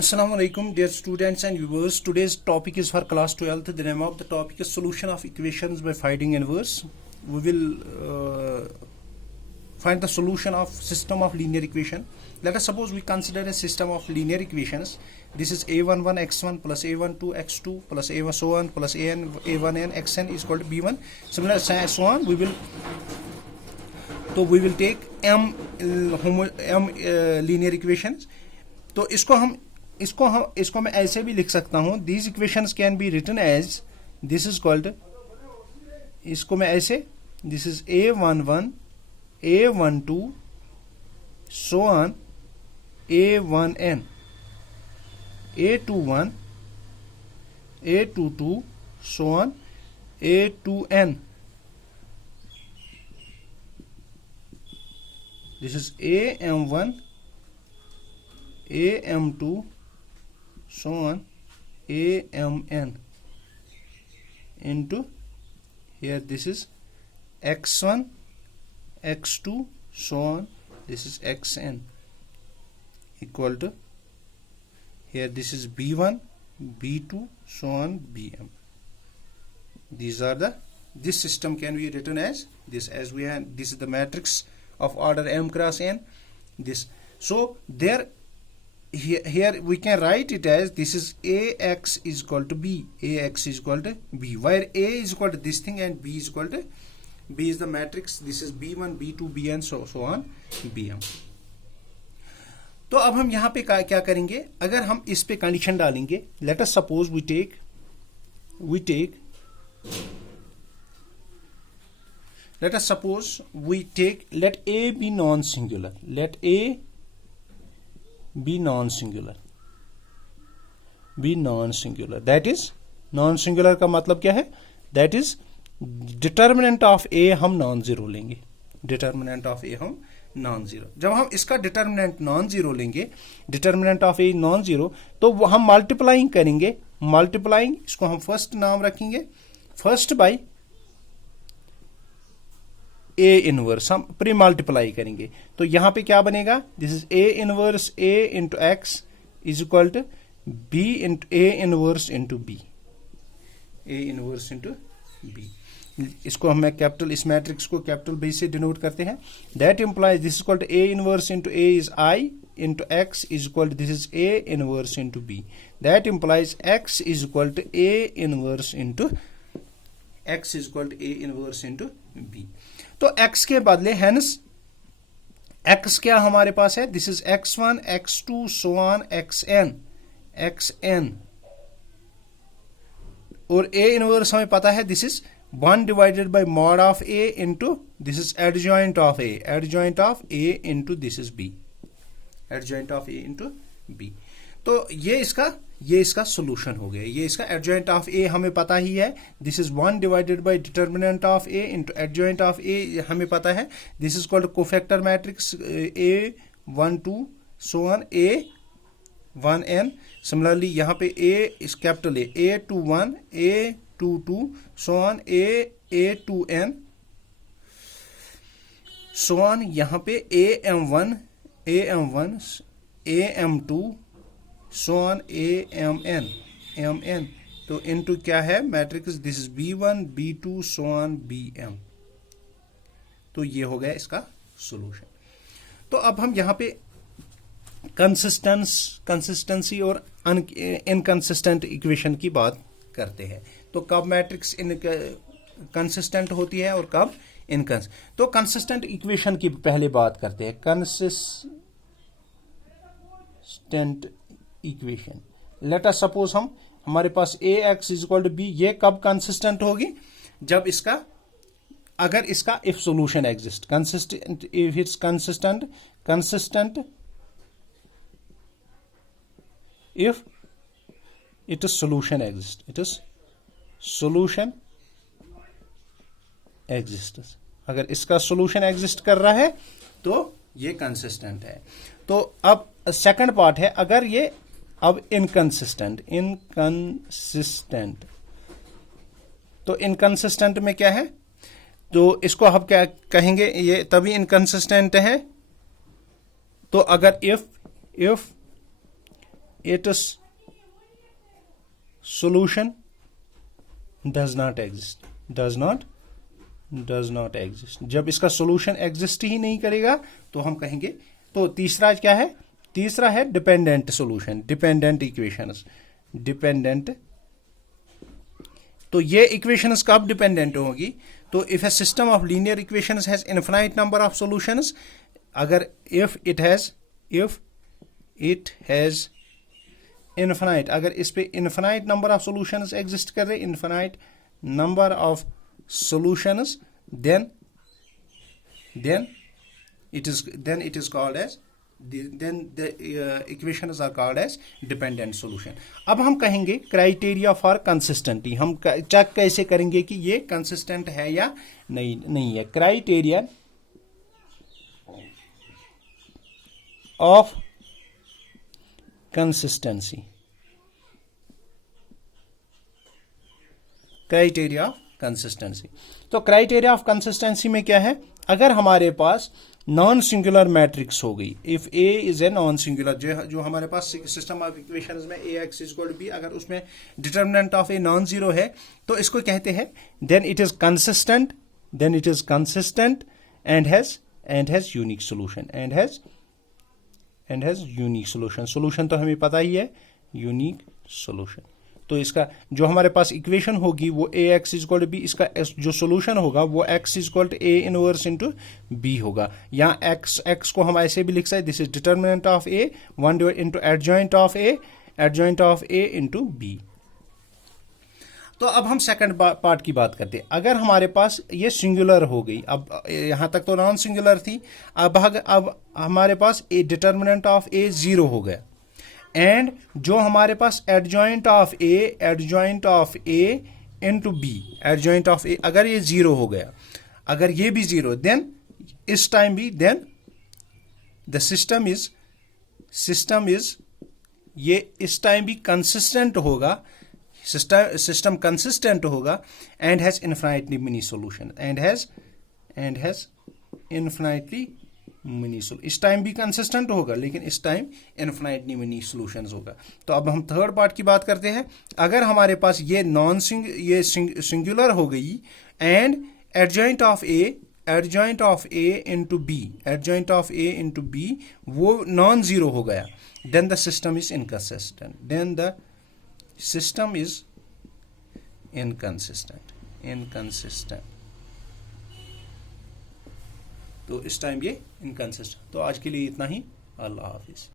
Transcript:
Assalamu alaikum dear students and viewers. Today's topic is for class 12th. The name of the topic is solution of equations by finding inverse. We will find the solution of system of linear equation. Let us suppose we consider a system of linear equations. This is a11 x1 plus a12 x2 plus a1 so on plus a1n xn is equal to b1. Similar so on. We will take m linear equations. तो इसको मैं ऐसे भी लिख सकता हूं. These equations can be written as this is called, इसको मैं ऐसे, this is a11 a12 so on a1n a21 a22 so on a2n. This is am1 am2 so on amn into here this is x1 x2 so on this is xn equal to here this is b1 b2 so on bm. These are this system can be written as this, as we have, this is the matrix of order m cross n. This, so there here we can write it as this is ax is equal to b, ax is equal to b, where a is equal to this thing and b is equal to, b is the matrix, this is b1 b2 bn so on bm. तो अब हम यहाँ पे क्या करेंगे, अगर हम इस पे कंडीशन डालेंगे, let us suppose we take let us suppose we take, let a be non-singular, let a be non-singular, that is non-singular का मतलब क्या है, that is determinant of a हम non-zero लेंगे, determinant of a हम non-zero. जब हम इसका determinant non-zero लेंगे, determinant of a non-zero, तो वो हम multiplying करेंगे, multiplying इसको हम first नाम रखेंगे, first by a इनवर्स हम प्री मल्टीप्लाई करेंगे. तो यहां पे क्या बनेगा, this is a inverse a into x is equal to b into a inverse into b, a inverse into b. इसको हम कैपिटल, इस मैट्रिक्स को कैपिटल b से डिनोट करते हैं. That implies this is equal to a inverse into a is i into x is equal to this is a inverse into b. That implies x is equal to a inverse into x is equal to a inverse into b. तो x के बदले hence x क्या हमारे पास है, this is x1 x2 so on xn और a inverse हमें पता है, this is 1 divided bye mod of a into this is adjoint of a into this is b, adjoint of a into b. तो ये इसका solution हो गया. ये इसका एडजॉइंट ऑफ ए हमें पता ही है, this is 1 divided by determinant of A into adjoint of A हमें पता है, this is called cofactor matrix a12 so on a1n. Similarly यहाँ पे a is capital a21 a22 so on a2n so on यहाँ पे am1 am2 so on amn. तो into क्या है matrix, this is b1 b2 so on bm. तो ये हो गया इसका सॉल्यूशन. तो अब हम यहाँ पे कंसिस्टेंसी और इनकंसिस्टेंट इक्वेशन की बात करते हैं. तो कब मैट्रिक्स कंसिस्टेंट होती है और कब इनकंसिस्टेंट. तो कंसिस्टेंट इक्वेशन की पहले बात करते हैं. Consistent equation, let us suppose हमारे पास ax is equal to b, ये कब कंसिस्टेंट होगी, जब इसका, अगर इसका if solution exist, consistent if it's consistent if it is solution exist, अगर इसका सॉल्यूशन एग्जिस्ट कर रहा है तो ये कंसिस्टेंट है. तो अब सेकंड पार्ट है, अगर ये अब इनकंसिस्टेंट, तो इनकंसिस्टेंट में क्या है, तो इसको हम क्या कहेंगे, ये तभी इनकंसिस्टेंट है. तो अगर if its solution does not exist. जब इसका solution exist ही नहीं करेगा तो हम कहेंगे, तो तीसरा क्या है? तीसरा है dependent solution, dependent equations, dependent. तो ये equations कब dependent होगी? तो if a system of linear equations has infinite number of solutions, अगर if it has infinite, अगर इस पे infinite number of solutions exist कर रहे, infinite number of solutions, then it is called as the equations are called as dependent solution. अब हम कहेंगे criteria for consistency. हम चेक कैसे करेंगे कि ये consistent है या नहीं है. Criteria of consistency. Criteria of consistency. तो criteria of consistency में क्या है? अगर हमारे पास नॉन सिंगुलर मैट्रिक्स हो गई, if A is a non singular, जो हमारे पास सिस्टम ऑफ इक्वेशंस में A X is equal to B, अगर उसमें determinant of A non zero है तो इसको कहते हैं then it is consistent and has unique solution, and has unique solution. Solution तो हमें पता ही है, यूनिक सोल्यूशन. तो इसका जो हमारे पास इक्वेशन होगी वो A X is equal to B, इसका जो सोल्यूशन होगा वो X is equal to A inverse into B होगा. यहाँ एक्स को हम ऐसे भी लिख सकते, this is determinant of A 1 into adjoint of A into B. तो अब हम सेकंड पार्ट की बात करते हैं. अगर हमारे पास ये सिंगुलर हो गई, अब यहां तक तो नॉन सिंगुलर थी, अब हमारे पास ए डिटर्मिनेंट ऑफ ए 0 हो गया, एंड जो हमारे पास adjoint of A into B, adjoint of A अगर ये 0 हो गया, अगर ये भी 0, देन इस टाइम भी देन द सिस्टम इज ये इस टाइम भी कंसिस्टेंट होगा, सिस्टम कंसिस्टेंट होगा, and has infinitely many solution, and has infinitely many solution. इस टाइम भी कंसिस्टेंट होगा लेकिन इस टाइम इन्फिनिटली मेनी सॉल्यूशंस होगा. तो अब हम थर्ड पार्ट की बात करते हैं. अगर हमारे पास ये सिंगुलर हो गई and adjoint of A into B, वो नॉन जीरो हो गया, then the system is inconsistent. तो इस टाइम ये इनकंसिस्टेंट. तो आज के लिए इतना ही. अल्लाह हाफिज.